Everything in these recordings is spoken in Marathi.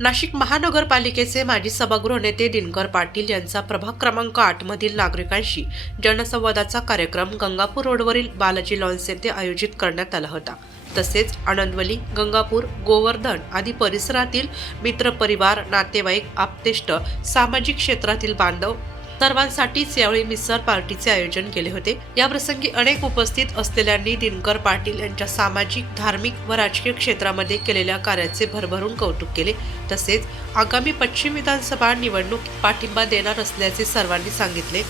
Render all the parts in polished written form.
नाशिक महानगरपालिकेचे माजी सभागृह नेते दिनकर पाटील यांचा प्रभाग क्रमांक 8 मधील नागरिकांशी जनसंवादाचा कार्यक्रम गंगापूर रोडवरील बालाजी लॉन्स येथे आयोजित करण्यात आला होता। तसेच आनंदवली, गंगापूर, गोवर्धन आदी परिसरातील मित्रपरिवार, नातेवाईक, आप्तेष्ट, सामाजिक क्षेत्रातील बांधव सर्वांसाठीच यावेळी मिसळ पार्टीचे आयोजन केले होते। याप्रसंगी अनेक उपस्थित असलेल्यांनी दिनकर पाटील यांच्या सामाजिक, धार्मिक व राजकीय क्षेत्रामध्ये केलेल्या कार्याचे भरभरून कौतुक केले। तसेच आगामी पश्चिम विधानसभा निवडणूक पाठिंबा देणार असल्याचे सर्वांनी सांगितले।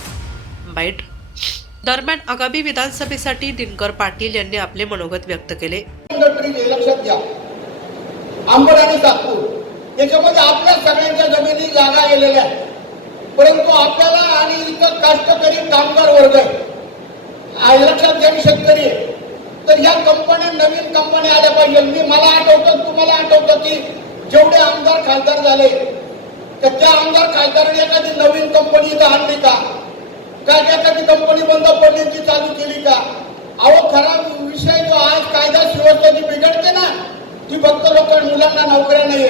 बाईट दरम्यान आगामी विधानसभेसाठी दिनकर पाटील यांनी आपले मनोगत व्यक्त केले। लक्षात घ्या, आंबड आणि सातपूर याच्यामध्ये आपल्या सगळ्यांच्या जमिनी जागा गेलेल्या आहेत, परंतु आपल्याला आणि इतर कष्टकरी कामगार वर्ग आहे, लक्षात घ्या, शेतकरी आहे, तर या कंपन्या, नवीन कंपन्या आल्या पाहिजे। मला आठवतं, तुम्हाला आठवतं की जेवढे आमदार खासदार झाले तर त्या आमदार खासदारांनी एखादी नवीन कंपनी इथं आणली का? काय एखादी कंपनी बंद पडली ती चालू केली का? अहो, खरा विषय जो आज कायदा सुव्यवस्था जी बिघडते ना, ती फक्त मुलांना नोकऱ्या नाहीये,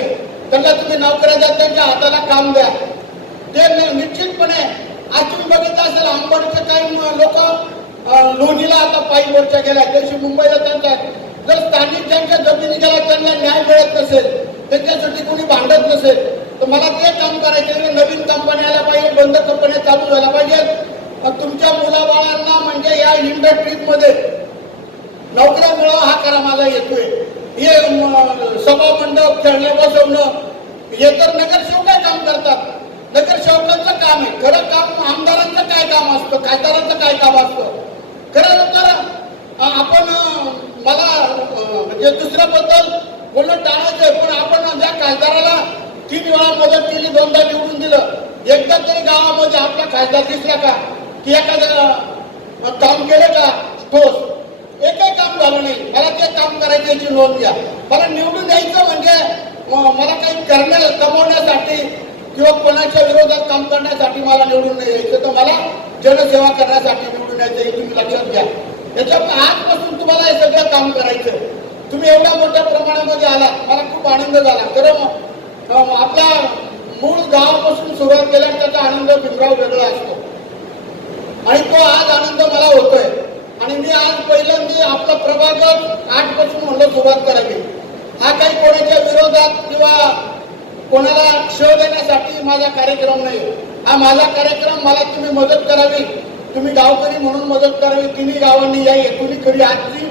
त्यांना तुम्ही नोकऱ्या द्या, त्यांच्या हाताला काम द्या। ते निश्चितपणे आज तुम्ही बघितलं असेल, आंबडचे काही लोक लोणीला आता पायी मोर्चा गेला, त्याशी मुंबईला त्यांच्या जर स्थानिक ज्यांच्या जमिनी गेला त्यांना न्याय मिळत नसेल, त्यांच्यासाठी कोणी भांडत नसेल, तर मला ते काम करायचे। नवीन कंपन्या आल्या पाहिजे, बंद कंपन्या चालू झाल्या पाहिजेत। तुमच्या मुलाबाळांना म्हणजे या इंडस्ट्रीजमध्ये नोकऱ्या मिळावा हा करा माझा येतोय। हे सभा मंडप खेळणे बसवणं हे तर नगरसेवक काय काम करतात, नगरसेवकांचं काम आहे। खरं काम आमदारांचं काय काम असतं, खासदारांचं काय काम असतं? खरं तर आपण मला म्हणजे दुसऱ्याबद्दल बोलणं टाळायचंय, पण आपण ज्या खासदाराला 3 वेळा मदत केली, 2दा निवडून दिलं, एकदा तरी गावामध्ये आपला खासदार दिसला का की एखादं काम केलं का? ठोस एकही काम झालं नाही। मला ते काम करायचं याची नोंद घ्या। मला निवडून यायचं म्हणजे मला काही कमवण्यासाठी किंवा कोणाच्या विरोधात काम करण्यासाठी मला निवडून नाही यायचं, तर मला जनसेवा करण्यासाठी निवडून यायचं, हे तुम्ही लक्षात घ्या। त्याच्यामुळे आजपासून तुम्हाला हे सगळं काम करायचं। तुम्ही एवढ्या मोठ्या प्रमाणामध्ये आलात, मला खूप आनंद झाला। खरं आपल्या मूळ गावापासून सुरुवात केल्याने त्याचा आनंद बिंबराव वेगळा असतो आणि तो आज आनंद मला होतोय। आणि मी आज पहिल्यांदा आपला प्रभाग 8 पासून म्हणलं सुरुवात करावी। हा काही कोणाच्या विरोधात किंवा कोणाला क्षय देण्यासाठी माझा कार्यक्रम नाही। हा माझा कार्यक्रम, मला तुम्ही मदत करावी, तुम्ही गावकरी म्हणून मदत करावी, तिन्ही गावांनी या हेतून खरी आजची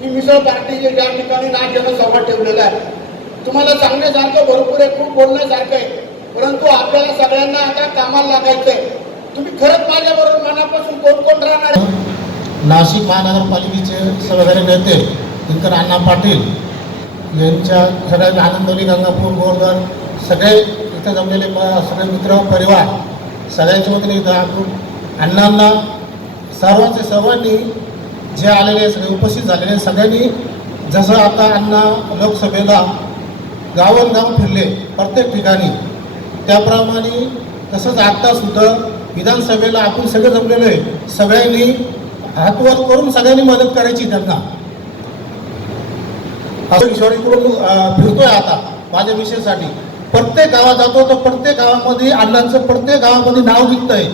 ही मिसळ पार्टी ज्या ठिकाणी ना जनसभा ठेवलेला आहे। तुम्हाला सांगण्यासारखं भरपूर आहे, खूप बोलण्यासारखं आहे, परंतु आपल्याला सगळ्यांना आता कामाला लागायचंय। तुम्ही खरंच माझ्याबरोबर मनापासून कोण कोण राहणार? नाशिक महानगरपालिकेचे सहकारी नेते दिनकर अण्णा पाटील यांच्या सगळ्या आनंदवली, गंगापूर, गोवर्धन सगळे इथं जमलेले सगळे मित्र परिवार सगळ्यांच्या वतीने इथं आपण अण्णांना सर्वांनी जे आलेले सगळे उपस्थित झालेले सगळ्यांनी, जसं आता अण्णा लोकसभेला गावोगाव फिरले प्रत्येक ठिकाणी, त्याप्रमाणे तसंच आता सुद्धा विधानसभेला आपण सगळे जमलेलो आहे, सगळ्यांनी हातवर करून सगळ्यांनी मदत करायची त्यांना। ईश्वरीकडून फिरतोय आता माझ्या विषयासाठी, प्रत्येक गावात जातो तर प्रत्येक गावामध्ये अण्णांचं प्रत्येक गावामध्ये नाव निघतंय,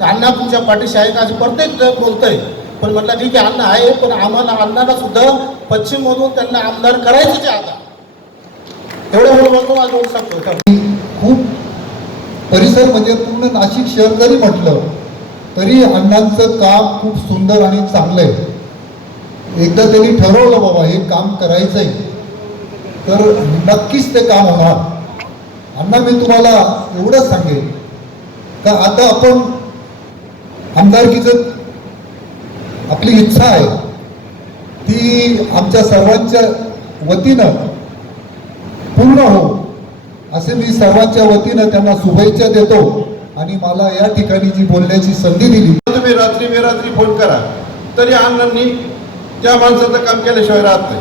तर अण्णा तुमच्या पाठीशी आहे का असं प्रत्येक जण बोलतंय। पण म्हटलं ठीक आहे, अण्णा आहे, पण आम्हाला अण्णाला सुद्धा पश्चिममधून त्यांना आमदार करायचंच आहे आता, एवढं बोलतो आज बोलू शकतो। खूप परिसर म्हणजे पूर्ण नाशिक शहर जरी म्हटलं तरी अण्णांचं काम खूप सुंदर आणि चांगलं आहे। एकदा त्यांनी ठरवलं बाबा हे काम करायचंय तर नक्कीच ते काम होणार। अण्णा, मी तुम्हाला एवढंच सांगेन का आता आपण आमदारकीचं आपली इच्छा आहे ती आमच्या सर्वांच्या वतीनं पूर्ण हो असे मी सर्वांच्या वतीनं त्यांना शुभेच्छा देतो। आणि मला या ठिकाणी जी बोलण्याची संधी दिली, तुम्ही रात्री बेरात्री फोन करा तरी अण्णांनी त्या माणसाचं काम केल्याशिवाय राहत नाही।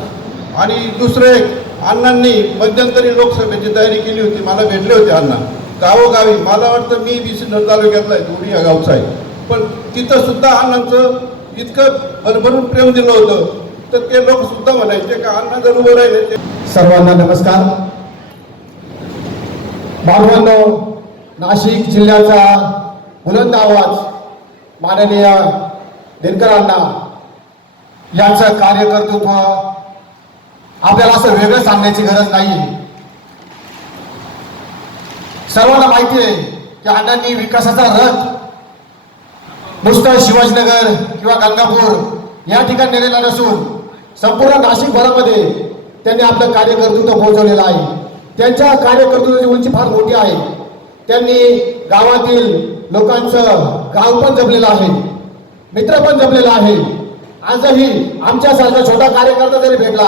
आणि दुसरं एक, अण्णांनी मध्यंतरी लोकसभेची तयारी केली होती, मला भेटले होते अण्णा गावोगावी। मला वाटतं मी सिन्नर तालुक्यातला आहे, दोडी या गावचा आहे, पण तिथं सुद्धा अण्णांचं इतकं भरभरून प्रेम दिलं होतं, तर ते लोक सुद्धा म्हणायचे का अण्णा जर उभं राहिले। सर्वांना नमस्कार। बांधवांनो, नाशिक जिल्ह्याचा बुलंद आवाज माननीय दिनकर अण्णा यांचं कार्यकर्तृत्व आपल्याला असं वेगळं सांगण्याची गरज नाही. सर्वांना माहिती आहे की अण्णांनी विकासाचा रथ नुसतं शिवाजीनगर किंवा गंगापूर या ठिकाणी नेलेला नसून संपूर्ण नाशिक भरामध्ये त्यांनी आपलं कार्यकर्तृत्व पोहोचवलेलं आहे. त्यांच्या कार्यकर्तृत्वाची उंची फार मोठी आहे. त्यांनी गावातील लोकांचं गाव पण जपलेलं आहे, मित्र पण जपलेला आहे. आजही आमच्यासारखा छोटा कार्यकर्ता जरी भेटला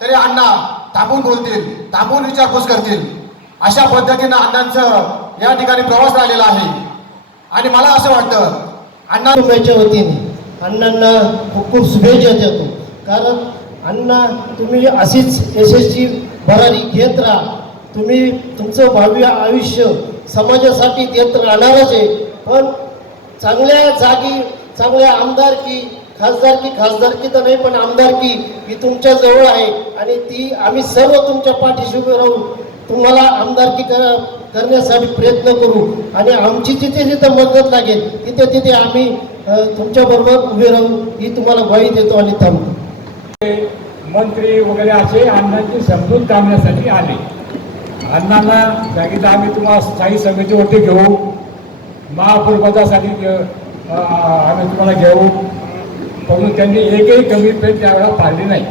तरी अण्णा थांबून बोलतील, थांबून विचारपूस करतील. अशा पद्धतीनं अण्णांचं या ठिकाणी प्रवास राहिलेला आहे. आणि मला असं वाटतं अण्णा कुटुंबाच्या वतीने अण्णांना खूप खूप शुभेच्छा देतो. कारण अण्णा तुम्ही अशीच यशस्वी भरारी घेत राहा. तुम्ही तुमचं भावी आयुष्य समाजासाठी देत राहणारच आहे. पण चांगल्या जागी, चांगल्या आमदारकी, खासदारकी तर नाही पण आमदारकी ही तुमच्या जवळ आहे. आणि ती आम्ही सर्व तुमच्या पाठीशी उभे राहून तुम्हाला आमदारकी करण्यासाठी प्रयत्न करू. आणि आमची जिथे जिथे मदत लागेल तिथे तिथे आम्ही तुमच्याबरोबर उभे राहू ही तुम्हाला ग्वाही देतो आणि थांबतो. मंत्री वगैरे असे अण्णांची समजून काढण्यासाठी आले. अण्णांना सांगितलं आम्ही तुम्हाला स्थायी समितीवरती घेऊ, महापौरपदासाठी आम्ही तुम्हाला घेऊ. म्हणून त्यांनी एकही कमिटमेंट त्यावेळेला पाळली नाही.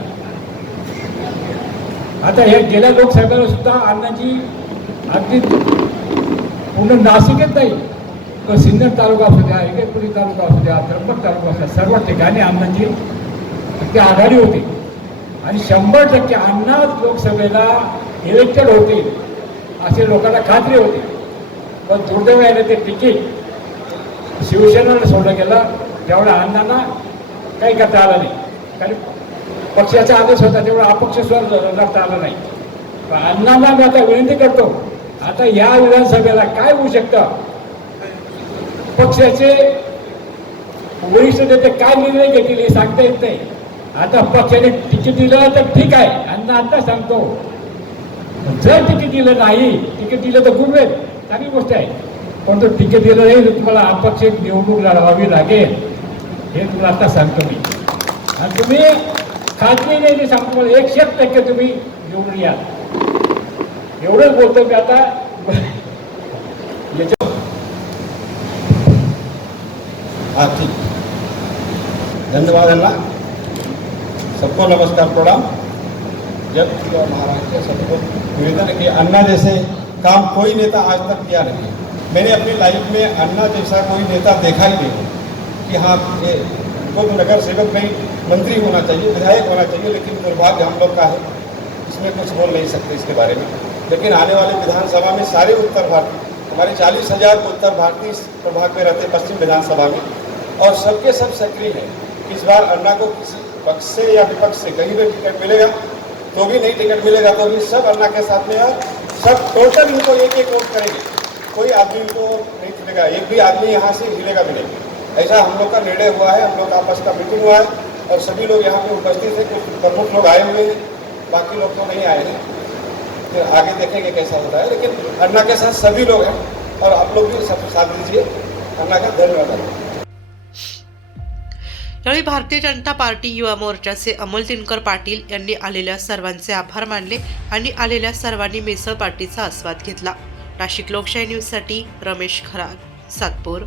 आता हे गेल्या लोकसभेला सुद्धा अण्णांची अगदी पूर्ण नाशिकच नाही तर सिन्नर तालुका असू द्या, इगतपुरी तालुका असू द्या, त्र्यंबक तालुका असू द्या, सर्व ठिकाणी अण्णांची अगदी आघाडी होती. आणि 100% अण्णा लोकसभेला इलेक्टेड होतील असे लोकांना खात्री होती. पण दुर्दैवाने ते तिकीट शिवसेनेला सोडलं गेलं. त्यावेळेला अण्णांना काही करता आलं नाही. कारण पक्षाचा आदेश होता तेवढा अपक्ष स्वर लढता आला नाही. पण अण्णांना मी आता विनंती करतो, आता या विधानसभेला काय होऊ शकतं, पक्षाचे वरिष्ठ नेते काय निर्णय घेतील हे सांगता येत नाही. आता पक्षाने तिकीट दिलं तर ठीक आहे, अण्णा आता सांगतो. जर तिकीट दिलं नाही, तिकीट दिलं तर खूप चांगली गोष्ट आहे. पण तो तिकीट दिलं नाही तर तुम्हाला अपक्ष निवडणूक लढवावी लागेल हे तुम्हाला आता सांगतो मी. आणि तुम्ही खात्री नाही ते सांगतो मला 100% तुम्ही निवडून या. एवढंच बोलतो मी आता. हाँ ठीक, धन्यवाद अण्णा. सबको नमस्कार प्रणाम. जब महाराष्ट्र सबको निवेदन है कि अन्ना जैसे काम कोई नेता आज तक किया नहीं. मैंने अपनी लाइफ में अन्ना जैसा कोई नेता देखा ही नहीं कि हाँ ये तो नगर सेवक नहीं, मंत्री होना चाहिए, विधायक होना चाहिए. लेकिन दुर्भाग्य हम लोग का है, इसमें कुछ बोल नहीं सकते इसके बारे में. लेकिन आने वाले विधानसभा में सारे उत्तर भारतीय, हमारे 40,000 उत्तर भारतीय प्रभाग में रहते पश्चिम विधानसभा में, और सबके सब सक्रिय हैं. इस बार अन्ना को किसी पक्ष से या विपक्ष से कहीं भी टिकट मिलेगा तो भी नहीं, टिकट मिलेगा तो भी सब अन्ना के साथ में, और सब टोटल इनको एक एक वोट करेंगे. कोई आदमी इनको नहीं चलेगा, एक भी आदमी यहाँ से हिलेगा भी नहीं. ऐसा हम लोग का निर्णय हुआ है. हम लोग का आपस का मीटिंग हुआ है और सभी लोग यहाँ पे उपस्थित हैं. कुछ प्रमुख लोग आए हुए हैं, बाकी लोग तो नहीं आए हैं. फिर आगे देखेंगे कैसा होता है. लेकिन अन्ना के साथ सभी लोग हैं और आप लोग भी सब साथ दीजिए. अन्ना का धन्यवाद. यावेळी भारतीय जनता पार्टी युवा मोर्चाचे अमोल दिनकर पाटील यांनी आलेल्या सर्वांचे आभार मानले आणि आलेल्या सर्वांनी मिसळ पार्टीचा आस्वाद घेतला. नाशिक लोकशाही न्यूजसाठी रमेश खरात, सातपूर.